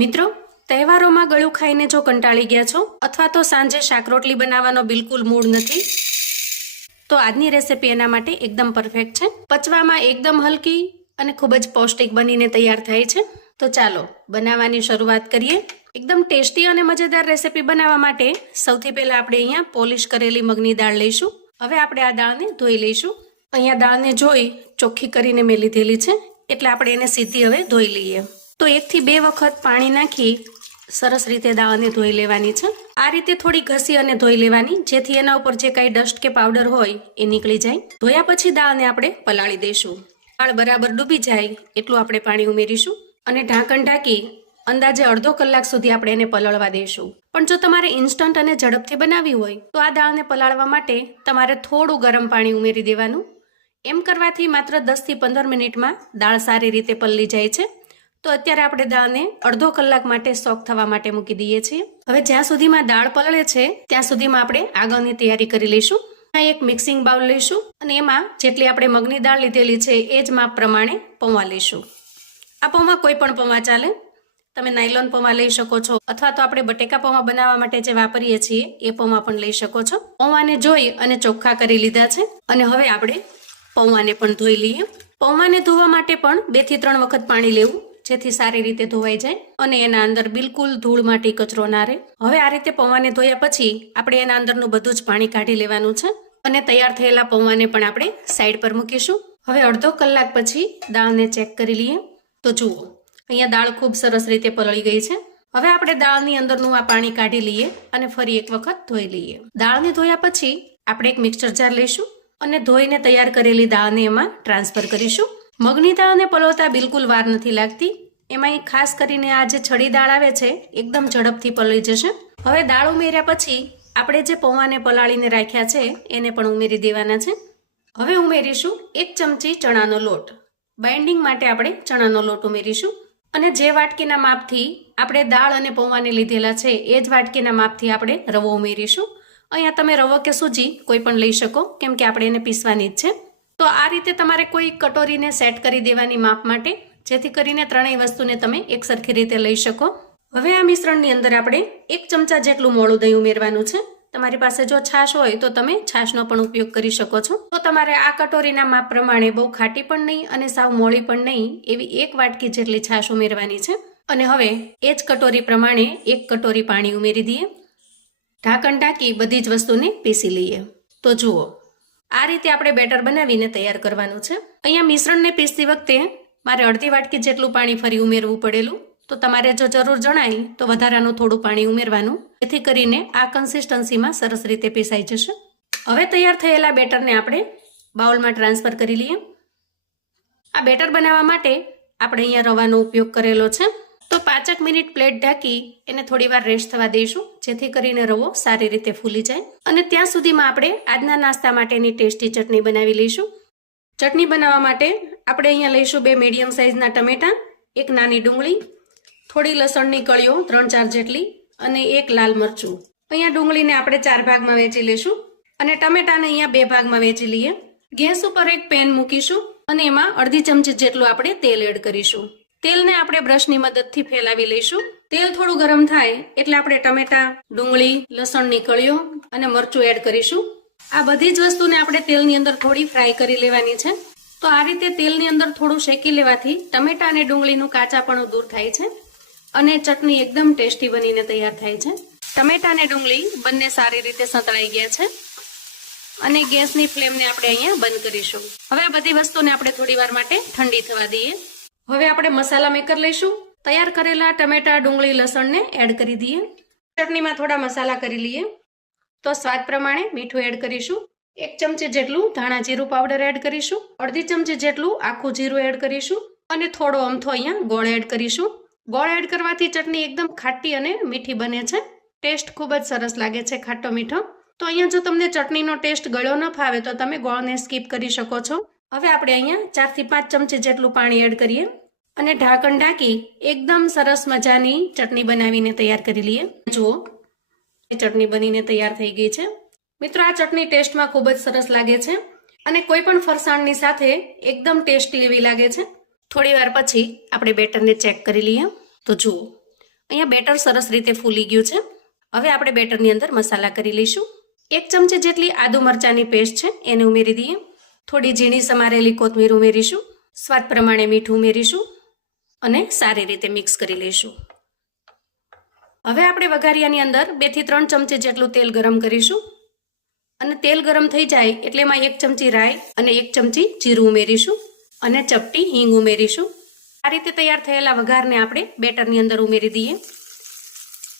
મિત્રો, તહેવારોમાં ગળું ખાઈને જો કંટાળી ગયા છો, અથવા તો સાંજે શાક રોટલી બનાવવાનો બિલકુલ મૂડ નથી, તો આજની રેસિપી એના માટે એકદમ પરફેક્ટ છે. પચવામાં એકદમ હલકી અને ખૂબ જ પૌષ્ટિક બનીને તૈયાર થાય છે. તો ચાલો, બનાવવાની શરૂઆત કરીએ. એકદમ ટેસ્ટી અને મજેદાર રેસિપી બનાવવા માટે સૌથી પહેલા આપણે અહીંયા પોલિશ કરેલી મગની દાળ લઈશું. હવે આપણે આ દાળને ધોઈ લઈશું. અહીંયા દાળને જોઈ ચોખ્ખી કરીને મેં લીધેલી છે, એટલે આપણે એને સીધી હવે ધોઈ લઈએ. તો એકથી બે વખત પાણી નાખી સરસ રીતે દાળને ધોઈ લેવાની છે. આ રીતે થોડી ઘસી અને ધોઈ લેવાની, જેથી એના ઉપર જે કાંઈ ડસ્ટ કે પાવડર હોય એ નીકળી જાય. ધોયા પછી દાળને આપણે પલાળી દઈશું. દાળ બરાબર ડૂબી જાય એટલું આપણે પાણી ઉમેરીશું અને ઢાંકણ ઢાંકી અંદાજે અડધો કલાક સુધી આપણે એને પલળવા દઈશું. પણ જો તમારે ઇન્સ્ટન્ટ અને ઝડપથી બનાવવી હોય, તો આ દાળને પલાળવા માટે તમારે થોડું ગરમ પાણી ઉમેરી દેવાનું. એમ કરવાથી માત્ર દસથી પંદર મિનિટમાં દાળ સારી રીતે પલળી જાય છે. તો અત્યારે આપણે દાળને અડધો કલાક માટે સોક થવા માટે મૂકી દઈએ છીએ. હવે જ્યાં સુધીમાં દાળ પલળે છે, ત્યાં સુધીમાં આપણે આગળની તૈયારી કરી લઈશું. એક મિક્સિંગ બાઉલ લઈશું અને એમાં જેટલી આપણે મગની દાળ લીધેલી છે, એ જ માપ પ્રમાણે પૌવા લઈશું. આ પૌવા કોઈ પણ પૌવા ચાલે. તમે નાયલોન પૌવા લઈ શકો છો, અથવા તો આપણે બટેકા પૌવા બનાવવા માટે જે વાપરીએ છીએ, એ પૌવા પણ લઈ શકો છો. પૌવાને જોઈ અને ચોખ્ખા કરી લીધા છે. અને હવે આપણે પૌવાને પણ ધોઈ લઈએ. પૌવાને ધોવા માટે પણ બેથી ત્રણ વખત પાણી લેવું. જેથી સારી રીતે ધોવાઈ જાય અને એના અંદર બિલકુલ ધૂળ માટી કચરો ના રહે. હવે આ રીતે પૌવાને ધોયા પછી આપણે એના અંદરનું બધું જ પાણી કાઢી લેવાનું છે અને તૈયાર થયેલા પૌવાને પણ આપણે સાઈડ પર મૂકીશું. હવે અડધો કલાક પછી દાળને ચેક કરી લઈએ. તો જુઓ, અહીંયા દાળ ખૂબ સરસ રીતે પલળી ગઈ છે. હવે આપણે દાળની અંદરનું આ પાણી કાઢી લઈએ અને ફરી એક વખત ધોઈ લઈએ. દાળને ધોયા પછી આપણે એક મિક્સર જાર લઈશું અને ધોઈને તૈયાર કરેલી દાળને એમાં ટ્રાન્સફર કરીશું. મગની દાળને પલવતા બિલકુલ વાર નથી લાગતી. એમાં ખાસ કરીને આ જે છડી દાળ આવે છે, એકદમ ઝડપથી પલળી જશે. હવે દાળ ઉમેર્યા પછી આપણે જે પૌવાને પલાળીને રાખ્યા છે, એને પણ ઉમેરી દેવાના છે. હવે ઉમેરીશું એક ચમચી ચણાનો લોટ. બાઇન્ડિંગ માટે આપણે ચણાનો લોટ ઉમેરીશું. અને જે વાટકીના માપથી આપણે દાળ અને પૌવાને લીધેલા છે, એ જ વાટકીના માપથી આપણે રવો ઉમેરીશું. અહીંયા તમે રવો કે સૂજી કોઈ પણ લઈ શકો, કેમ કે આપણે એને પીસવાની જ છે. તો આ રીતે તમારે કોઈ કટોરીને સેટ કરી દેવાની માપ માટે, જેથી કરીને ત્રણેય વસ્તુને તમે એક સરખી રીતે લઈ શકો. હવે આ મિશ્રણની અંદર આપણે એક ચમચા જેટલું મોળું દહીં ઉમેરવાનું છે. તમારી પાસે જો છાશ હોય તો તમે છાશનો પણ ઉપયોગ કરી શકો છો. તો તમારે આ કટોરીના માપ પ્રમાણે બહુ ખાટી પણ નહીં અને સાવ મોળી પણ નહીં એવી એક વાટકી જેટલી છાશ ઉમેરવાની છે. અને હવે એ જ કટોરી પ્રમાણે એક કટોરી પાણી ઉમેરી દઈએ. ઢાંકણ ઢાંકી બધી જ વસ્તુને પીસી લઈએ. તો જુઓ આ રીતે આપણે બેટર બનાવીને તૈયાર કરવાનું છે. અહીંયા મિશ્રણને પીસતી વખતે મારે અડધી વાટકી જેટલું પાણી ફરી ઉમેરવું પડેલું. તો તમારે જો જરૂર જણાય તો વધારાનું થોડું પાણી ઉમેરવાનું. જેથી કરીને આ કન્સિસ્ટન્સીમાં સરસ રીતે પીસાઈ જશે. હવે તૈયાર થયેલા બેટરને આપણે બાઉલમાં ટ્રાન્સફર કરી લઈએ. આ બેટર બનાવવા માટે આપણે અહીંયા રવાનો ઉપયોગ કરેલો છે. પાંચક મિનિટ પ્લેટ ઢાંકી એને થોડી વાર રેસ્ટ થવા દઈશું જેથી કરીને રવો સારી રીતે ફૂલી જાય. અને ત્યાં સુધીમાં આપણે આજના નાસ્તા માટેની ટેસ્ટી ચટણી બનાવી લઈશું. ચટણી બનાવવા માટે આપણે અહીંયા લઈશું બે મીડિયમ સાઇઝના ટમેટાં, એક નાની ડુંગળી, થોડી લસણની કળીઓ, ત્રણ ચાર જેટલી, અને એક લાલ મરચું. અહીંયા ડુંગળીને આપણે ચાર ભાગમાં વેચી લઈશું અને ટમેટાને અહીંયા બે ભાગમાં વેચી લઈએ. ગેસ ઉપર એક પેન મૂકીશું અને એમાં અડધી ચમચી જેટલું આપણે તેલ એડ કરીશું. તેલને આપણે બ્રશની મદદથી ફેલાવી લઈશું. તેલ થોડું ગરમ થાય એટલે આપણે ટમેટા, ડુંગળી, લસણની કળીઓ અને મરચું એડ કરીશું. આ બધી જ વસ્તુને આપણે તેલની અંદર થોડી ફ્રાય કરી લેવાની છે. તો આ રીતે તેલની અંદર થોડું શેકી લેવાથી ટમેટા અને ડુંગળીનું કાચાપણું દૂર થાય છે અને ચટણી એકદમ ટેસ્ટી બનીને તૈયાર થાય છે. ટમેટા અને ડુંગળી બંને સારી રીતે સંતળાઈ ગયા છે અને ગેસની ફ્લેમને આપણે અહીંયા બંધ કરીશું. હવે આ બધી વસ્તુને આપણે થોડી વાર માટે ઠંડી થવા દઈએ. હવે આપણે મસાલા મેકર લઈશું. તૈયાર કરેલા ટમેટા, ડુંગળી, લસણને એડ કરી દઈએ. ચટણીમાં થોડા મસાલા કરી લઈએ. તો સ્વાદ પ્રમાણે મીઠું એડ કરીશું. એક ચમચી જેટલું ધાણા જીરું પાવડર એડ કરીશું. અડધી ચમચી જેટલું આખું જીરું એડ કરીશું. અને થોડો અમથો અહીંયા ગોળ એડ કરીશું. ગોળ એડ કરવાથી ચટણી એકદમ ખાટી અને મીઠી બને છે. ટેસ્ટ ખૂબ જ સરસ લાગે છે ખાટો મીઠો. તો અહીંયા જો તમને ચટણીનો ટેસ્ટ ગળ્યો ન ફાવે તો તમે ગોળને સ્કીપ કરી શકો છો. હવે આપણે અહીંયા ચારથી પાંચ ચમચી જેટલું પાણી એડ કરીએ અને ઢાંકણ ઢાંકી એકદમ સરસ મજાની ચટણી બનાવીને તૈયાર કરી લઈએ. જુઓ, એ ચટણી બનીને તૈયાર થઈ ગઈ છે. મિત્રો, આ ચટણી ટેસ્ટમાં ખૂબ જ સરસ લાગે છે અને કોઈ પણ ફરસાણની સાથે એકદમ ટેસ્ટી એવી લાગે છે. થોડી વાર પછી આપણે બેટરને ચેક કરી લઈએ. તો જુઓ, અહીંયા બેટર સરસ રીતે ફૂલી ગયું છે. હવે આપણે બેટરની અંદર મસાલા કરી લઈશું. એક ચમચી જેટલી આદુ મરચાંની પેસ્ટ છે, એને ઉમેરી દઈએ. થોડી ઝીણી સમારેલી કોથમીર ઉમેરીશું, સ્વાદ પ્રમાણે મીઠું ઉમેરીશું અને સારી રીતે મિક્સ કરી લઈશું. હવે આપણે વઘારિયાની અંદર બેથી ત્રણ ચમચી જેટલું તેલ ગરમ કરીશું અને તેલ ગરમ થઈ જાય એટલે એમાં એક ચમચી રાઈ અને એક ચમચી જીરું ઉમેરીશું અને ચપટી હિંગ ઉમેરીશું. આ રીતે તૈયાર થયેલા વઘારને આપણે બેટરની અંદર ઉમેરી દઈએ.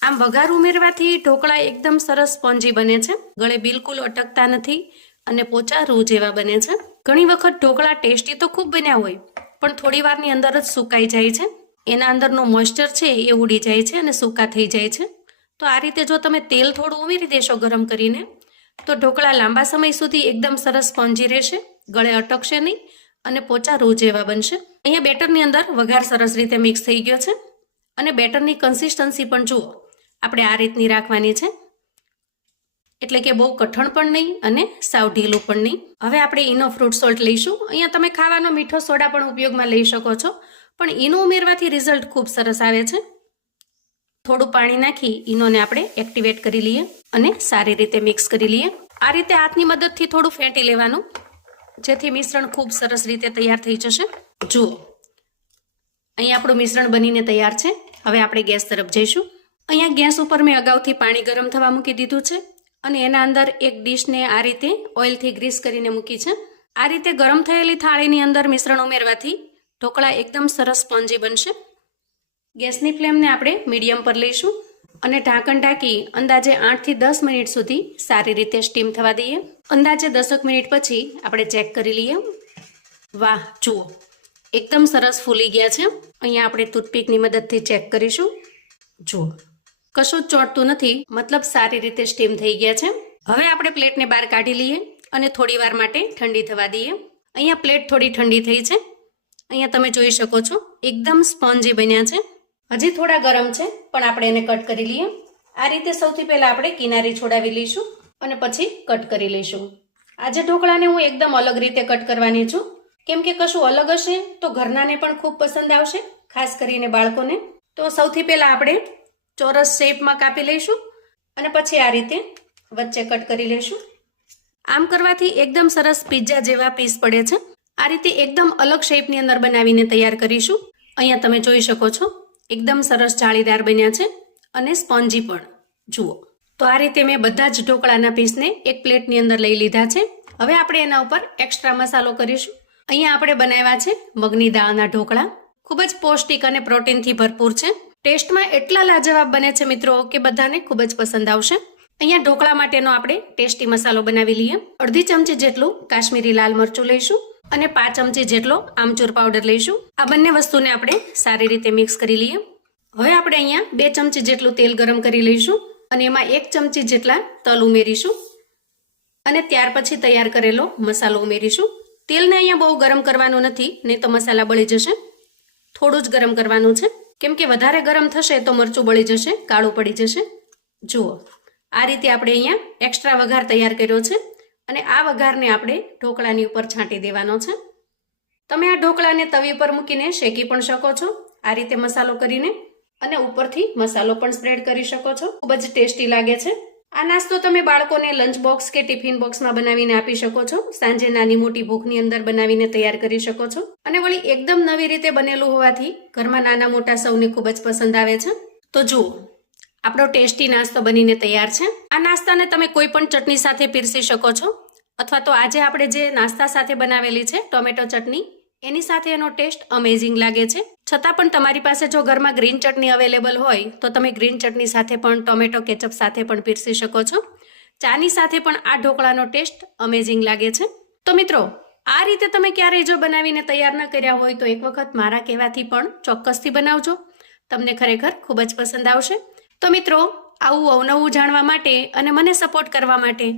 આમ વઘાર ઉમેરવાથી ઢોકળા એકદમ સરસ સ્પોન્જી બને છે. ગળે બિલકુલ અટકતા નથી. અને પોચા રૂ જેવા બને છે. ઘણી વખત ઢોકળા ટેસ્ટી તો ખૂબ બન્યા હોય, પણ થોડી વારની અંદર જ સુકાઈ જાય છે. એના અંદરનો મોઇસ્ચર છે એ ઉડી જાય છે અને સૂકા થઈ જાય છે. તો આ રીતે જો તમે તેલ થોડું ઉમેરી દેશો ગરમ કરીને, તો ઢોકળા લાંબા સમય સુધી એકદમ સરસ સ્પોન્જી રહેશે, ગળે અટકશે નહીં અને પોચા રૂ જેવા બનશે. અહીંયા બેટરની અંદર વઘાર સરસ રીતે મિક્સ થઈ ગયો છે. અને બેટરની કન્સિસ્ટન્સી પણ જુઓ, આપણે આ રીતની રાખવાની છે. એટલે કે બહુ કઠણ પણ નહીં અને સાવ ઢીલું પણ નહીં. હવે આપણે ઈનો ફ્રૂટ સોલ્ટ લઈશું. અહીંયા તમે ખાવાનો મીઠો સોડા પણ ઉપયોગમાં લઈ શકો છો. પણ ઈનો ઉમેરવાથી રિઝલ્ટ ખૂબ સરસ આવે છે. થોડું પાણી નાખી ઈનોને આપણે એક્ટિવેટ કરી લઈએ અને સારી રીતે મિક્સ કરી લઈએ. આ રીતે હાથની મદદથી થોડું ફેંટી લેવાનું, જેથી મિશ્રણ ખૂબ સરસ રીતે તૈયાર થઈ જશે. જુઓ અહીં આપણું મિશ્રણ બનીને તૈયાર છે. હવે આપણે ગેસ તરફ જઈશું. અહીંયા ગેસ ઉપર મેં અગાઉથી પાણી ગરમ થવા મૂકી દીધું છે. અને એના અંદર એક ડીશને આ રીતે ઓઇલથી ગ્રીસ કરીને મૂકી છે. આ રીતે ગરમ થયેલી થાળીની અંદર મિશ્રણ ઉમેરવાથી ઢોકળા એકદમ સરસ સ્પોન્જી બનશે. ગેસની ફ્લેમને આપણે મીડિયમ પર લઈશું અને ઢાંકણ ઢાંકી અંદાજે આઠથી દસ મિનિટ સુધી સારી રીતે સ્ટીમ થવા દઈએ. અંદાજે દસક મિનિટ પછી આપણે ચેક કરી લઈએ. વાહ, જુઓ, એકદમ સરસ ફૂલી ગયા છે. અહીંયા આપણે ટૂથપીકની મદદથી ચેક કરીશું. જુઓ કશું ચોંટતું નથી. મતલબ સારી રીતે સ્ટીમ થઈ ગયા છે. હવે આપણે પ્લેટને બહાર કાઢી લઈએ અને થોડી વાર માટે ઠંડી થવા દઈએ. અહીંયા પ્લેટ થોડી ઠંડી થઈ છે. અહીંયા તમે જોઈ શકો છો, એકદમ સ્પોન્જી બન્યા છે. હજી થોડા ગરમ છે, પણ આપણે એને કટ કરી લઈએ. આ રીતે સૌથી પહેલાં આપણે કિનારી છોડાવી લઈશું અને પછી કટ કરી લઈશું. આજે ઢોકળાને હું એકદમ અલગ રીતે કટ કરવાની છું. કેમ કે કશું અલગ હશે તો ઘરનાને પણ ખૂબ પસંદ આવશે, ખાસ કરીને બાળકોને. તો સૌથી પહેલાં આપણે ચોરસ શેપમાં કાપી લઈશું અને પછી આ રીતે વચ્ચે કટ કરી લઈશું. આમ કરવાથી એકદમ સરસ પિઝા જેવા પીસ પડે છે. આ રીતે એકદમ અલગ શેપની અંદર બનાવીને તૈયાર કરીશું. અહીંયા તમે જોઈ શકો છો, એકદમ સરસ જાળીદાર બન્યા છે અને સ્પોન્જી પણ. જુઓ. તો આ રીતે મેં બધા જ ઢોકળાના પીસને એક પ્લેટની અંદર લઈ લીધા છે. હવે આપણે એના ઉપર એક્સ્ટ્રા મસાલો કરીશું. અહીંયા આપણે બનાવ્યા છે મગની દાળના ઢોકળા. ખૂબ જ પૌષ્ટિક અને પ્રોટીનથી ભરપૂર છે. ટેસ્ટમાં એટલા લાજવાબ બને છે મિત્રો કે બધાને ખૂબ જ પસંદ આવશે. અહીંયા ઢોકળા માટેનો આપણે ટેસ્ટી મસાલો બનાવી લઈએ. અડધી ચમચી જેટલું કાશ્મીરી લાલ મરચું લઈશું અને પાંચ ચમચી જેટલો આમચૂર પાવડર લઈશું. આ બંને વસ્તુને આપણે સારી રીતે મિક્સ કરી લઈએ. હવે આપણે અહીંયા બે ચમચી જેટલું તેલ ગરમ કરી લઈશું અને એમાં એક ચમચી જેટલા તલ ઉમેરીશું. અને ત્યાર પછી તૈયાર કરેલો મસાલો ઉમેરીશું. તેલને અહીંયા બહુ ગરમ કરવાનું નથી, નહીં તો મસાલા બળી જશે. થોડું જ ગરમ કરવાનું છે. કેમ કે વધારે ગરમ થશે તો મરચું બળી જશે, કાળું પડી જશે. જુઓ, આ રીતે આપણે અહીંયા એક્સ્ટ્રા વઘાર તૈયાર કર્યો છે અને આ વઘારને આપણે ઢોકળાની ઉપર છાંટી દેવાનો છે. તમે આ ઢોકળાને તવી પર મૂકીને શેકી પણ શકો છો, આ રીતે મસાલો કરીને અને ઉપરથી મસાલો પણ સ્પ્રેડ કરી શકો છો. ખૂબ જ ટેસ્ટી લાગે છે. આ નાસ્તો તમે બાળકોને લંચ બોક્સ કે ટિફિન બોક્સમાં બનાવીને આપી શકો છો. સાંજે નાની મોટી ભૂખની અંદર બનાવીને તૈયાર કરી શકો છો. અને વળી એકદમ નવી રીતે બનેલું હોવાથી ઘરમાં નાના મોટા સૌને ખૂબ જ પસંદ આવે છે. તો જુઓ, આપણો ટેસ્ટી નાસ્તો બનીને તૈયાર છે. આ નાસ્તાને તમે કોઈ પણ ચટણી સાથે પીરસી શકો છો. અથવા તો આજે આપણે જે નાસ્તા સાથે બનાવેલી છે, ટોમેટો ચટણી એની સાથે એનો ટેસ્ટ અમેઝિંગ લાગે છે. છતાં પણ તમારી પાસે જો ઘરમાં ગ્રીન ચટણી અવેલેબલ હોય, તો તમે ગ્રીન ચટણી સાથે પણ, ટોમેટો કેચઅપ સાથે પણ પીરસી શકો છો. ચાની સાથે પણ આ ઢોકળાનો ટેસ્ટ અમેઝિંગ લાગે છે. તો મિત્રો, આ રીતે તમે ક્યારેય જો બનાવીને તૈયાર ન કર્યા હોય, તો એક વખત મારા કહેવાથી પણ ચોક્કસથી બનાવજો. તમને ખરેખર ખૂબ જ પસંદ આવશે. તો મિત્રો, આવું અવનવું જાણવા માટે અને મને સપોર્ટ કરવા માટે,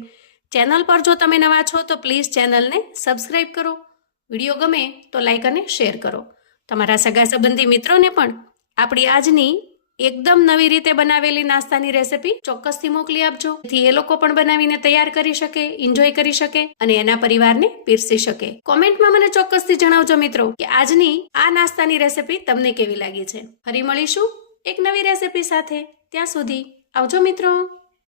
ચેનલ પર જો તમે નવા છો, તો પ્લીઝ ચેનલને સબસ્ક્રાઈબ કરો. વીડિયો ગમે તો લાઇક અને શેર કરો. તમારા સગા સંબંધી મિત્રોને પણ આપણી આજની એકદમ નવી રીતે બનાવેલી નાસ્તાની રેસિપી ચોક્કસથી મોકલી આપજો. જેથી એ લોકો પણ બનાવીને તૈયાર કરી શકે એન્જોય કરી શકે અને એના પરિવારને પીરસી શકે. કોમેન્ટમાં મને ચોક્કસથી જણાવજો મિત્રો કે આજની આ નાસ્તાની રેસિપી તમને કેવી લાગી છે. ફરી મળીશું એક નવી રેસિપી સાથે. ત્યાં સુધી આવજો મિત્રો.